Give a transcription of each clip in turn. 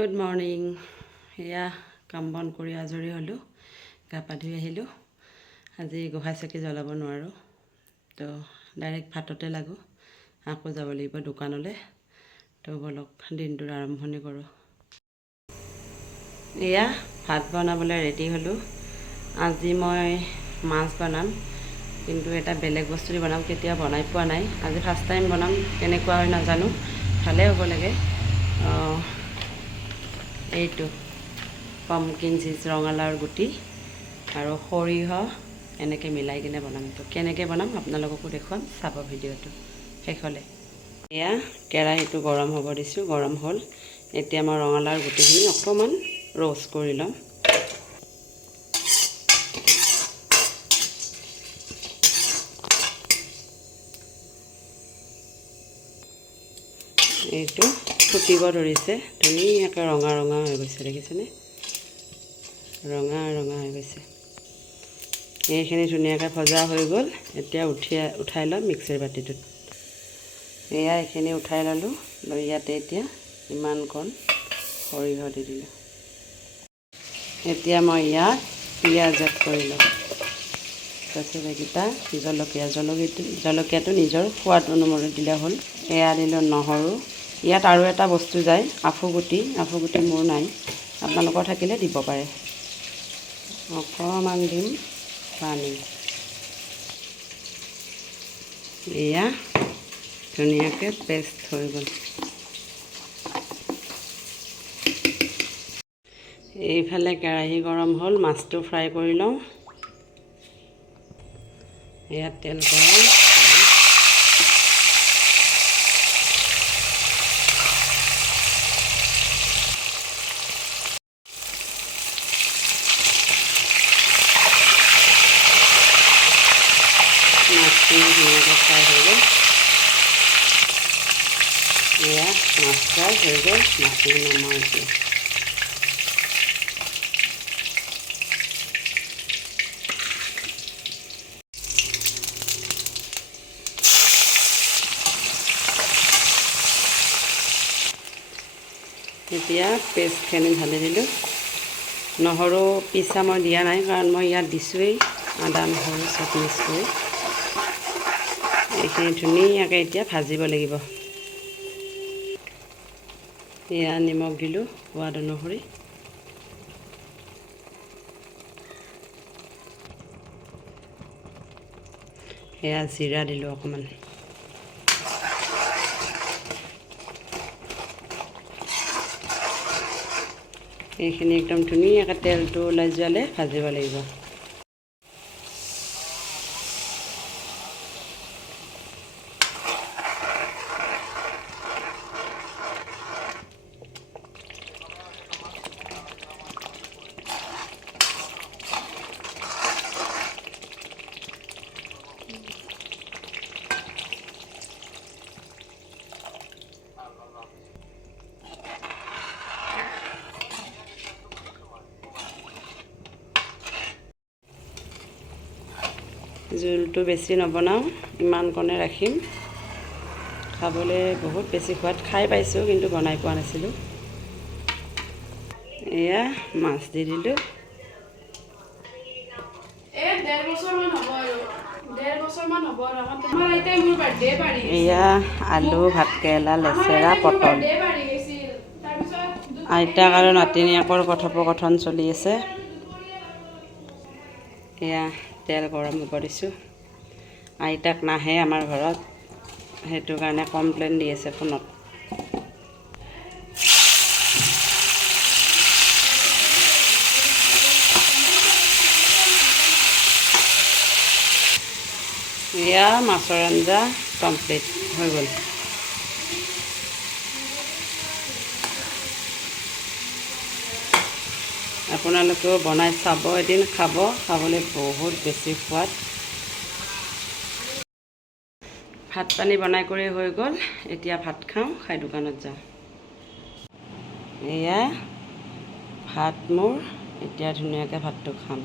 Good morning. এয়া কাম বন কৰি আজৰি হ'লোঁ, গা পা ধুই আহিলোঁ। আজি গোহাঁই চাকি জ্বলাব নোৱাৰোঁ, তো ডাইৰেক্ট ভাততে লাগোঁ। আকৌ যাব লাগিব দোকানলৈ। তো বলক দিনটোৰ আৰম্ভণি কৰোঁ। এয়া ভাত বনাবলৈ ৰেডি হ'লোঁ। আজি মই মাছ বনাম, কিন্তু এটা বেলেগ বস্তু দি বনাম। কেতিয়াও বনাই পোৱা নাই, আজি ফাৰ্ষ্ট টাইম বনাম। কেনেকুৱা হয় নাজানো, ভালেই হ'ব লাগে। এইটো পামকিন চিজ, ৰঙালাওৰ গুটি আৰু সৰিয়হ এনেকৈ মিলাই কিনে বনাম। তো কেনেকৈ বনাম আপোনালোককো দেখুৱাম, চাব ভিডিঅ'টো শেষলৈ। এয়া কেৰাহীটো গৰম হ'ব দিছোঁ, গৰম হ'ল। এতিয়া মই ৰঙালাওৰ গুটিখিনি অকণমান ৰ'ষ্ট কৰি ল'ম। এইটো ফুটিব ধৰিছে, ধুনীয়াকৈ ৰঙা ৰঙা হৈ গৈছে, দেখিছেনে? ৰঙা ৰঙা হৈ গৈছে। এইখিনি ধুনীয়াকৈ ভজা হৈ গ'ল। এতিয়া উঠাই ল'ম মিক্সিৰ বাতিটোত। এয়া এইখিনি উঠাই ল'লোঁ, লৈ ইয়াতে এতিয়া ইমানকণ সৰিয়হ দি দিলোঁ। এতিয়া মই ইয়াত পিঁয়াজ এড কৰি ল'ম। তাৰপিছত এইকেইটা জলকীয়াটো নিজৰ সোৱাদ অনুসৰি দিলে হ'ল। এয়া দিলোঁ নহৰু। ইয়াত আৰু এটা বস্তু যায়, আফুগুটি মোৰ নাই, আপোনালোকৰ থাকিলে দিব পাৰে। অকণমান দিম পানী। এয়া ধুনীয়াকৈ পেষ্ট হৈ গ'ল। এইফালে কেৰাহী গৰম হ'ল, মাছটো ফ্ৰাই কৰি লওঁ। ইয়াত তেল গৰম। মাছখিনি ধুনীয়াকৈ ফ্ৰাই হৈ গ'ল। এয়া মাছ ফ্ৰাই হৈ গ'ল, মাছখিনি নমাই এতিয়া। এতিয়া পেষ্টখিনি ঢালি দিলোঁ। নহৰু পিছা মই দিয়া নাই, কাৰণ মই ইয়াত দিছোঁৱেই আদা নহৰু চব মিক্স কৰি। এইখিনি ধুনীয়াকৈ এতিয়া ভাজিব লাগিব। এয়া নিমখ দিলোঁ সোৱাদ অনুসৰি। এয়া জিৰা দিলোঁ অকণমান। এইখিনি একদম ধুনীয়াকৈ তেলটো ওলাই যোৱালে ভাজিব লাগিব। জোলটো বেছি নবনাওঁ, ইমানকণে ৰাখিম। খাবলৈ বহুত বেছি সোৱাদ। খাই পাইছোঁ, কিন্তু বনাই পোৱা নাছিলোঁ। এয়া মাছ দি দিলোঁ। এয়া আলু, ভাতকেৰেলা, লেচেৰা, পটল। আইতাক আৰু নাতিনীয়েকৰ কথোপকথন চলি আছে। এয়া তেল গৰম হ'ব দিছোঁ। আইতাক নাহে আমাৰ ঘৰত, সেইটো কাৰণে কমপ্লেইন দি আছে ফোনত। এয়া মাছৰ আঞ্জা কমপ্লিট হৈ গ'ল। আপোনালোকেও বনাই চাব, এদিন খাব, খাবলৈ বহুত বেছি সোৱাদ। ভাত পানী বনাই কৰি হৈ গ'ল। এতিয়া ভাত খাওঁ, খাই দোকানত যাওঁ। এয়া ভাত মোৰ, এতিয়া ধুনীয়াকৈ ভাতটো খাম।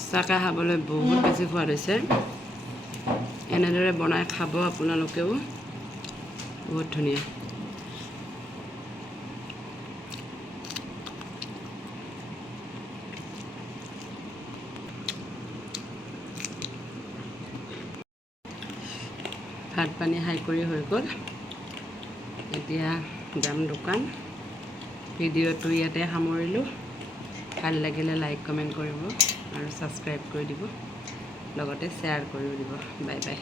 সঁচাকৈ খাবলৈ বহুত বেছি সোৱাদ হৈছে। এনেদৰে বনাই খাব আপোনালোকেও, বহুত ধুনীয়া। ভাত পানী খাই কৰি হৈ গ'ল, এতিয়া যাম দোকান। ভিডিঅ'টো ইয়াতে সামৰিলোঁ। ভাল লাগিলে লাইক কমেণ্ট কৰিব আৰু ছাবস্ক্ৰাইব কৰি দিব, লগতে শ্বেয়াৰ কৰিও দিব। Bye bye.